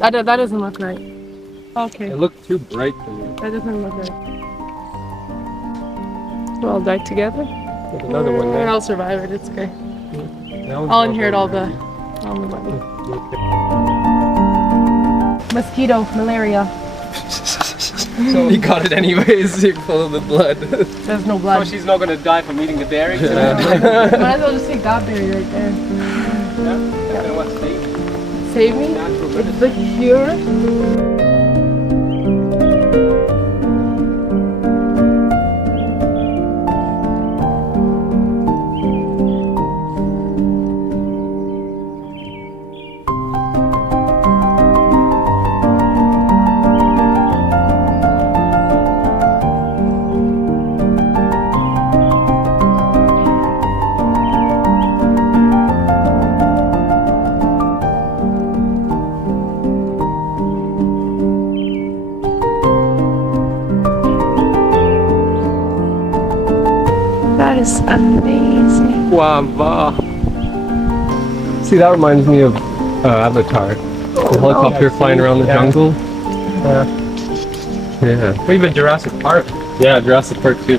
That doesn't look right. Okay. It looked too bright to me. That doesn't look right. We'll all die together. There's another one there. I'll survive it. It's okay. That one's I'll all inherit all the money. Mosquito, malaria. So you got it anyways, you're full of the blood. There's no So blood. she's not gonna die from eating the berry? Might as well just take that berry right there. Yeah? And what, save? Save me? Natural It's the cure. That is amazing. Wow. See, that reminds me of Avatar. The helicopter flying around the jungle. Yeah. Or even Jurassic Park. Yeah, Jurassic Park too.